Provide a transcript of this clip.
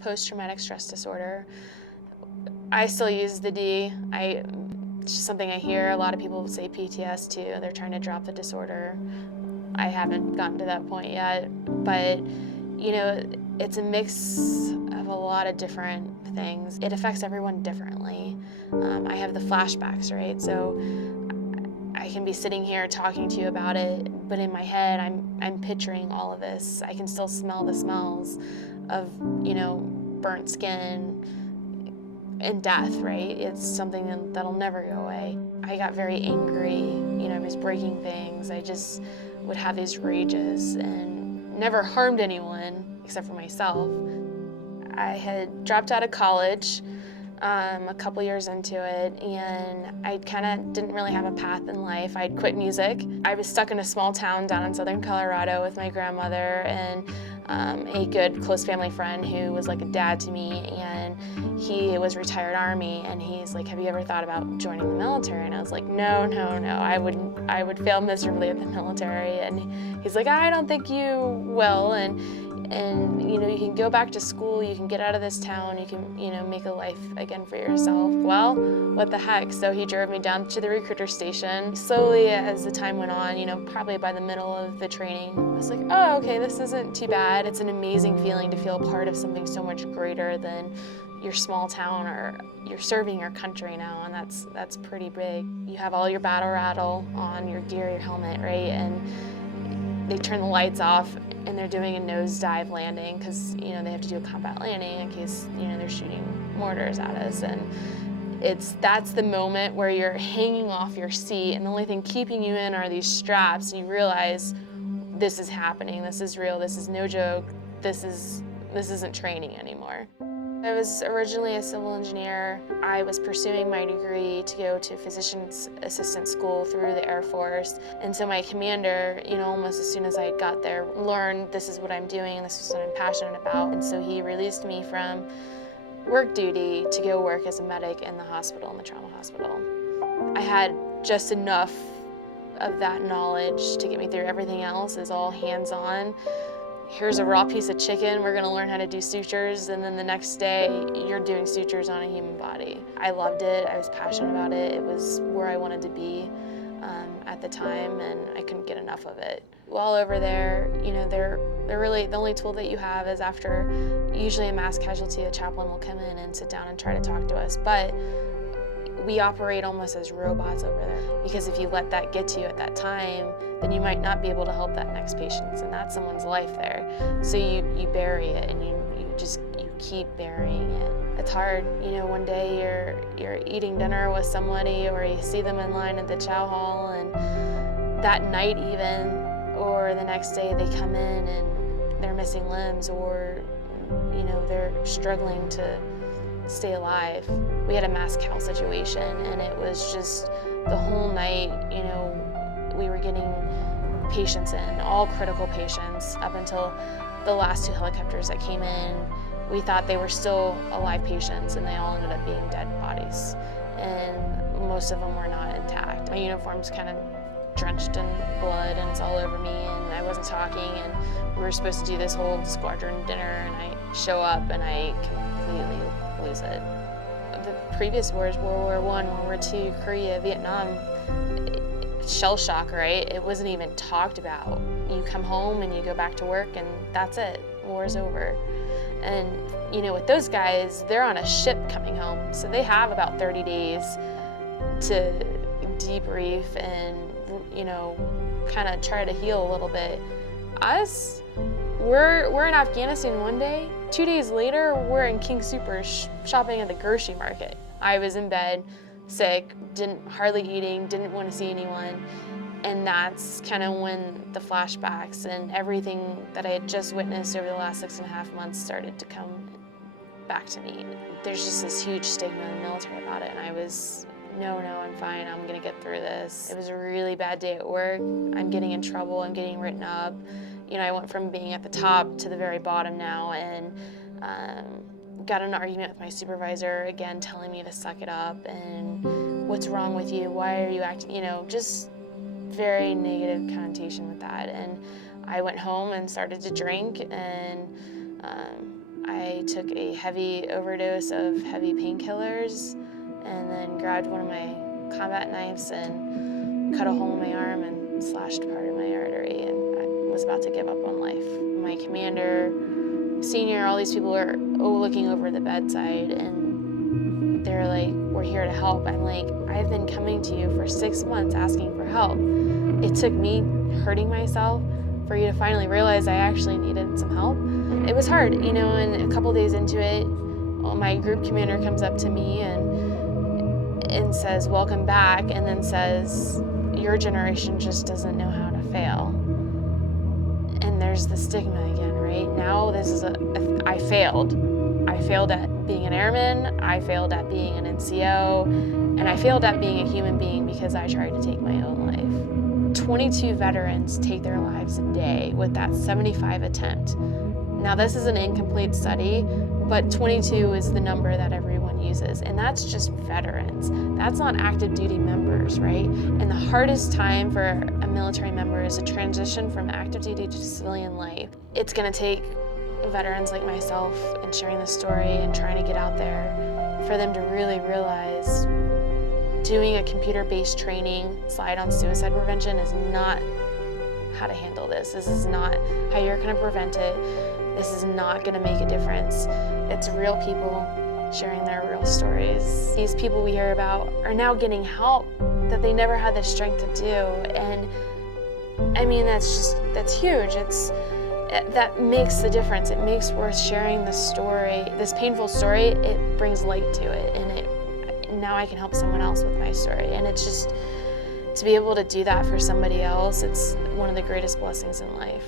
post-traumatic stress disorder. I still use the D. It's just something I hear. A lot of people say PTSD, they're trying to drop the disorder. I haven't gotten to that point yet, but you know, it's a mix of a lot of different things. It affects everyone differently. I have the flashbacks, right? So I can be sitting here talking to you about it, but in my head, I'm picturing all of this. I can still smell the smells of, you know, burnt skin and death, right? It's something that'll never go away. I got very angry, you know, I was breaking things. I just would have these rages and never harmed anyone except for myself. I had dropped out of college a couple years into it, and I kind of didn't really have a path in life. I'd quit music. I was stuck in a small town down in southern Colorado with my grandmother and a good close family friend who was like a dad to me, and he was retired Army, and he's like, have you ever thought about joining the military? And I was like, no, I would fail miserably at the military. And he's like, I don't think you will, and you know, you can go back to school, you can get out of this town, you can, you know, make a life again for yourself. Well, what the heck? So he drove me down to the recruiter station. Slowly, as the time went on, you know, probably by the middle of the training, I was like, oh, okay, this isn't too bad. It's an amazing feeling to feel part of something so much greater than your small town, or you're serving your country now, and that's pretty big. You have all your battle rattle on, your gear, your helmet, right? And they turn the lights off and they're doing a nosedive landing because, you know, they have to do a combat landing in case, you know, they're shooting mortars at us. And that's the moment where you're hanging off your seat, and the only thing keeping you in are these straps, and you realize this is happening, this is real, this is no joke, this isn't training anymore. I was originally a civil engineer. I was pursuing my degree to go to physician's assistant school through the Air Force. And so my commander, you know, almost as soon as I got there, learned this is what I'm doing, this is what I'm passionate about. And so he released me from work duty to go work as a medic in the hospital, in the trauma hospital. I had just enough of that knowledge to get me through. Everything else is all hands-on. Here's a raw piece of chicken, we're gonna learn how to do sutures, and then the next day you're doing sutures on a human body. I loved it, I was passionate about it, it was where I wanted to be at the time, and I couldn't get enough of it. While over there, you know, they're really, the only tool that you have is after usually a mass casualty, a chaplain will come in and sit down and try to talk to us, but we operate almost as robots over there, because if you let that get to you at that time, then you might not be able to help that next patient, and that's someone's life there. So you bury it, and you keep burying it. It's hard, you know, one day you're eating dinner with somebody, or you see them in line at the chow hall, and that night even, or the next day they come in and they're missing limbs, or, you know, they're struggling to stay alive. We had a mass cal situation, and it was just the whole night, you know, we were getting patients in, all critical patients, up until the last 2 helicopters that came in. We thought they were still alive patients, and they all ended up being dead bodies. And most of them were not intact. My uniform's kind of drenched in blood, and it's all over me, and I wasn't talking, and we were supposed to do this whole squadron dinner, and I show up and I completely lose it. The previous wars, World War I, World War II, Korea, Vietnam, shell shock, right? It wasn't even talked about. You come home and you go back to work, and that's it. War's over. And, you know, with those guys, they're on a ship coming home, so they have about 30 days to debrief and, you know, kind of try to heal a little bit. Us, we're in Afghanistan one day, 2 days later, we're in King Soopers shopping at the grocery market. I was in bed, sick, hardly eating, didn't want to see anyone. And that's kind of when the flashbacks and everything that I had just witnessed over the last 6.5 months started to come back to me. There's just this huge stigma in the military about it, and I was, no, I'm fine, I'm gonna get through this. It was a really bad day at work. I'm getting in trouble, I'm getting written up. You know, I went from being at the top to the very bottom now, and got in an argument with my supervisor, again, telling me to suck it up, and what's wrong with you? Why are you acting, you know, just very negative connotation with that. And I went home and started to drink, and I took a heavy overdose of heavy painkillers and then grabbed one of my combat knives and cut a hole in my arm and slashed part of my artery, and I was about to give up on life. My commander, senior, all these people were looking over the bedside, and they're like, we're here to help. I'm like, I've been coming to you for 6 months asking for help. It took me hurting myself for you to finally realize I actually needed some help. It was hard, you know, and a couple days into it, my group commander comes up to me and says, welcome back, and then says, your generation just doesn't know how to fail. And there's the stigma again, right? Now this is I failed. I failed at being an airman, I failed at being an NCO, and I failed at being a human being because I tried to take my own life. 22 veterans take their lives a day with that 75 attempt. Now this is an incomplete study, but 22 is the number that everyone uses, and that's just veterans. That's not active duty members, right? And the hardest time for a military member is a transition from active duty to civilian life. It's gonna take veterans like myself and sharing the story and trying to get out there for them to really realize doing a computer-based training slide on suicide prevention is not how to handle this. This is not how you're gonna prevent it. This is not gonna make a difference. It's real people sharing their real stories. These people we hear about are now getting help that they never had the strength to do. And I mean, that's huge. That makes the difference. It makes worth sharing the story, this painful story. It brings light to it, and now I can help someone else with my story. And it's just, to be able to do that for somebody else, it's one of the greatest blessings in life.